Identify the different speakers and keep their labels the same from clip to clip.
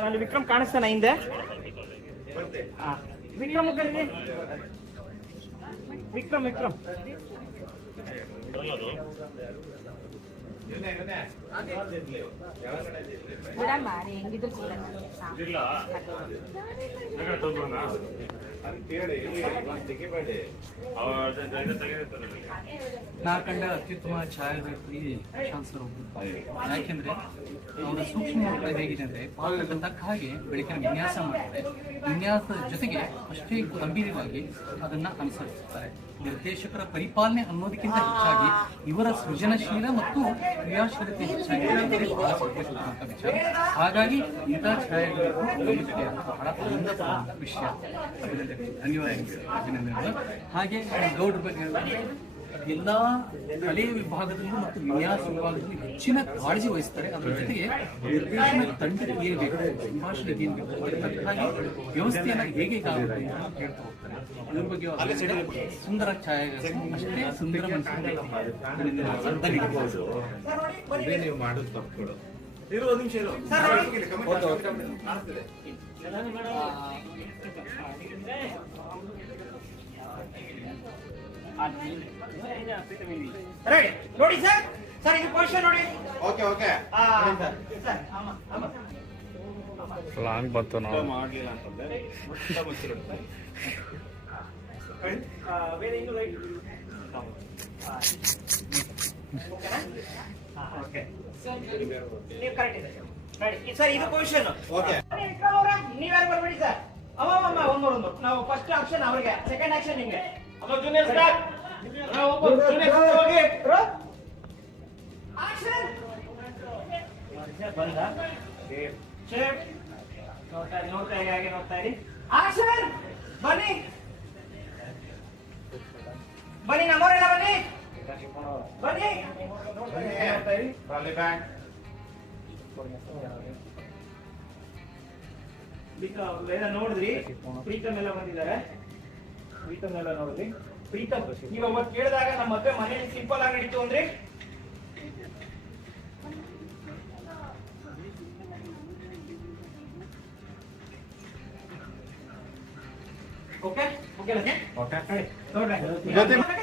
Speaker 1: ಅಲ್ಲಿ ವಿಕ್ರಮ್ ಕಾಣಿಸ್ತಾನ ಹಿಂದೆ. ವಿಕ್ರಮ್ ಕರೀರಿ ವಿಕ್ರಮ್ ವಿಕ್ರಮ್.
Speaker 2: ಬಿಡಮ್ಮ ಹೆಂಗಿದ್ರು ಕೂಡ
Speaker 3: ನಾ ಕಂಡ ಅತ್ಯುತ್ತಮ ಛಾಯಾಗ್ರಹಿ ಪ್ರಶಾಂತ್ ಸರ್ ಒಬ್ಬರು ಯಾಕೆಂದ್ರೆ ಅವರ ಸೂಕ್ಷ್ಮ ಹೇಗಿದೆ ಅಂದ್ರೆ ಪಾತ್ರಕ್ಕೆ ತಕ್ಕ ಹಾಗೆ ಬೆಳಕಿನ ವಿನ್ಯಾಸ ಮಾಡ್ತಾರೆ. ವಿನ್ಯಾಸದ ಜೊತೆಗೆ ಅಷ್ಟೇ ಗಂಭೀರವಾಗಿ ಅದನ್ನ ಅನುಸರಿಸುತ್ತಾರೆ. ನಿರ್ದೇಶಕರ ಪರಿಪಾಲನೆ ಅನ್ನೋದಕ್ಕಿಂತ ಹೆಚ್ಚಾಗಿ ಇವರ ಸೃಜನಶೀಲ ಮತ್ತು ಕ್ರಿಯಾಶೀಲತೆ ಹೆಚ್ಚಾಗಿ ವಿಚಾರ. ಹಾಗಾಗಿ ಇಂಥ ಆನಂದ ವಿಷಯ. ಅಭಿನಂದನೆಗಳು ಹಾಗೆ ಗೌಡ್ರ ಬಗ್ಗೆ ಎಲ್ಲ ಕಲೆ ವಿಭಾಗದಲ್ಲೂ ಮತ್ತು ವಿನ್ಯಾಸ ವಿಭಾಗದಲ್ಲೂ ಹೆಚ್ಚಿನ ಕಾಳಜಿ ವಹಿಸ್ತಾರೆ ಅದರ ಜೊತೆಗೆ ನಿರ್ದೇಶನ ತಂಡಕ್ಕೆ ಏನ್ ಬೇಕು ಸಂಭಾಷಣೆ ಏನ್ ಬೇಕು ಹಾಗೆ ವ್ಯವಸ್ಥೆಯನ್ನ ಹೇಗೆ ಹೇಗೆ ಆಗುತ್ತೆ ಅಂತ ಹೇಳ್ತಾ ಹೋಗ್ತಾರೆ ಅದ್ರ ಬಗ್ಗೆ ಅವ್ರ ಸುಂದರ ಛಾಯಾಗ್ರಹ ಅಷ್ಟೇ ಸುಂದರ ಮನಸ್ಸಿನ
Speaker 4: ನೀವು ಮಾಡೋದು ತಪ್ಪುಗಳು
Speaker 1: ರೆಡಿ ನೋಡಿ ಸರ್ ಸರ್ ಇದು ಪೊಸಿಷನ್ ನೋಡಿ
Speaker 4: ಓಕೆ ಓಕೆ
Speaker 1: ಆ, ಸರ್ ಆಮ ಆಮ
Speaker 5: ಲಾಂಗ್ ಬಂತು ನಾವು
Speaker 4: ಮಾಡ್ಲಿಲ್ಲ ಅಂತಂದ್ರೆ
Speaker 1: ನೀವು ಕರೆಕ್ಟ್ ಇದೆ ಸರ್ ಇದು ಪೊಸಿಷನ್
Speaker 4: ಓಕೆ
Speaker 1: ನೀವ್ಯಾರು ಬರ್ಬೇಡಿ ಸರ್ ಅಮ್ಮ ಅಮ್ಮ ಒಂದು ಒಂದು. ನಾವು ಫಸ್ಟ್ ಆಕ್ಷನ್ ಅವ್ರಿಗೆ ಸೆಕೆಂಡ್ ಆಕ್ಷನ್ ನಿಮಗೆ ಅಮ್ಮ ಜೂನಿಯರ್ ಸ್ಟಾರ್ ನಾವು ಒಬ್ಬ ಜೂನಿಯರ್ ಹೋಗಿ. ಆಕ್ಷನ್ ಬಂದ? ಶೇಪ್ ನೋಡ್ತಾ ನೋಡ್ತಾ ಹಾಗೆ ನೋಡ್ತಾ ಇರಿ. ಆಕ್ಷನ್ ಬನ್ನಿ. ಬನ್ನಿ ನಮ್ಮವರೆಲ್ಲ ಬನ್ನಿ. ಬನ್ನಿ. ನೋಡ್ತಾ ಇರಿ ಪ್ರೀತಮ್ ನೋಡಿದ್ರಿ? ಪ್ರೀತಮ್ ಎಲ್ಲ ಬಂದಿದ್ದಾರೆ. ಪ್ರೀತಮ್ ಎಲ್ಲ ನೋಡಿದ್ರಿ. ಪ್ರೀತಮ್ ನೀವು ಅವತ್ತು ಕೇಳಿದಾಗ ನಮ್ಮ ಮದುವೆ ಮನೇಲಿ ಸಿಂಪಲ್ ಆಗಿ ನಡೀತು ಅಂದ್ರೆ? ಓಕೆ ಓಕೆ
Speaker 4: ಓಕೆ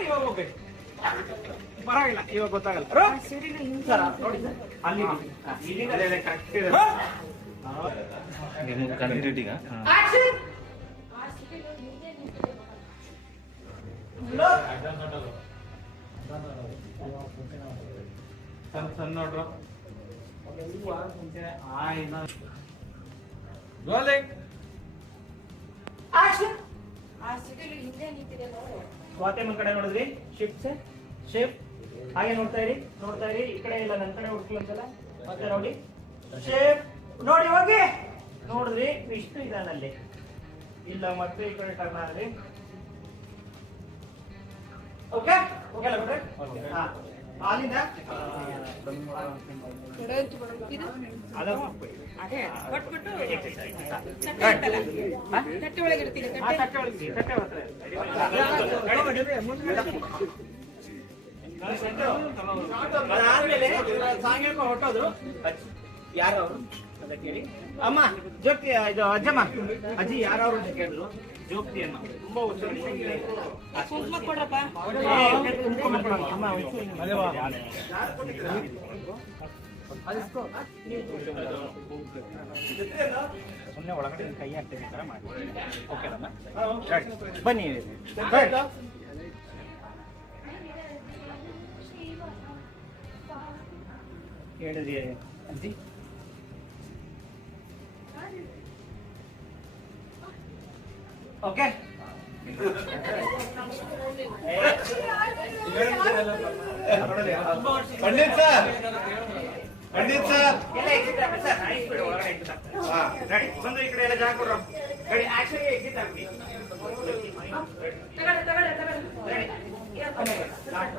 Speaker 1: ಇವಾಗ ಓಕೆ ಪರವಾಗಿಲ್ಲ ಇವಾಗ ಗೊತ್ತಾಗಲ್ಲ. ನೋಡಿ. ಅಲ್ಲಿ
Speaker 4: ಕರೆಕ್ಟ್ ಇದೆ? ಸಣ್ಣ ನೋಡ್ರು
Speaker 2: ನೋಡು
Speaker 1: ಸ್ವಾತೇಮ ಕಡೆ ನೋಡಿದ್ರಿ? ಶಿಫ್ಟ್ ಸರ್ ಶಿಫ್ಟ್ ಹಾಗೆ ನೋಡ್ತಾ ಇರಿ ನೋಡ್ತಾ ಇರಿ. ಈ ಕಡೆ ಇಲ್ಲ ನನ್ನ ಕಡೆ ಹುಡ್ಕಲಂತಲ್ಲ ಮತ್ತೆ ನೋಡಿ ಶೇಪ್ ನೋಡಿ ಹೋಗಿ. ನೋಡ್ರಿ ವಿಷ್ಣು ಇದಾನಲ್ಲಿ ಇಲ್ಲ ಮತ್ತೆ ಈ ಕಡೆ ಟರ್ನ್ ಆದ್ರಿ. ಓಕೆ ಓಕೆ ಅಲ್ಲ ಬಿಡ್ರಿ? ಹಾ. ಅಲ್ಲಿಂದ. ಅದಾದ್ಮೇಲೆ ಸಾಂಗ್ ಹೊಟ್ಟೋದ್ರು ಯಾರು ಅವರು? ಅಂತ ಕೇಳಿ ಅಮ್ಮ ಜೋಕ್ತಿ ಇದು ಅಜ್ಜಮ್ಮ. ಅಜ್ಜಿ ಯಾರವ್ರು ಅಂತ ಕೇಳಿದ್ರು. ಜೋಕ್ತಿ ಅಮ್ಮ. ತುಂಬಾ
Speaker 2: ಕುಂಕುಮ ಕೊಡ್ರಪ್ಪ.
Speaker 1: ಸುಮ್ಮನೆ ಒಳಗಡೆ ಕೈ ಹಾಕ್ತೀನಿ ಈ ಥರ ಮಾಡಿ. ಓಕೆ ಬನ್ನಿ. ಹೇಳಿದ್ರಿ ಅಜ್ಜಿ ಬಿಡಿ, ಒಳಗಡೆ exit ಆಗ್ಬಿಡಿ.
Speaker 4: ಹಾ.
Speaker 1: Ready, ಬಂದು ಈ ಕಡೆ ಎಲ್ಲ ಜಾಗ ಕೊಡ್ರು. Ready, action ಗೆ exit ಆಗ್ಬಿಡಿ.
Speaker 2: ತಗೊಳ್ಳಿ ತಗೊಳ್ಳಿ ತಗೊಳ್ಳಿ
Speaker 1: Ready. Start.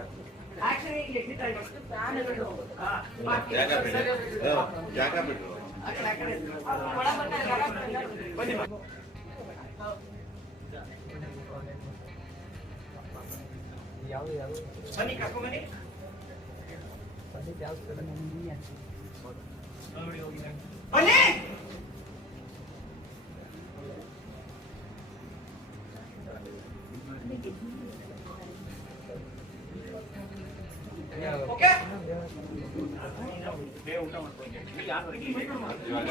Speaker 1: Action ಗೆ ಇಲ್ಲಿ exit ಆಗ್ಬಿಡಿ. ಹಾ, ಬಾಕಿ
Speaker 4: ಜಾಗ
Speaker 1: ಸರ್,
Speaker 4: ಬಿಡ್ರಿ
Speaker 1: ಸರ್,
Speaker 4: ಹ್ಮ್, ಜಾಗ ಬಿಡ್ರು
Speaker 1: ಆ ಕಡೆ, ಆ ಕಡೆ.
Speaker 2: ಒಳ ಬರ್ತಾರೆ, ಒಳ ಬರ್ತಾರೆ.
Speaker 1: ಬನ್ನಿ ಬಾ. ಬನ್ನಿ ಕರ್ಕೊಂಡ್ ಬನ್ನಿ ಬನ್ನಿ ಓಕೆ ಊಟ ಮಾಡ್ಕೊಂಡು
Speaker 4: ಇವಾಗ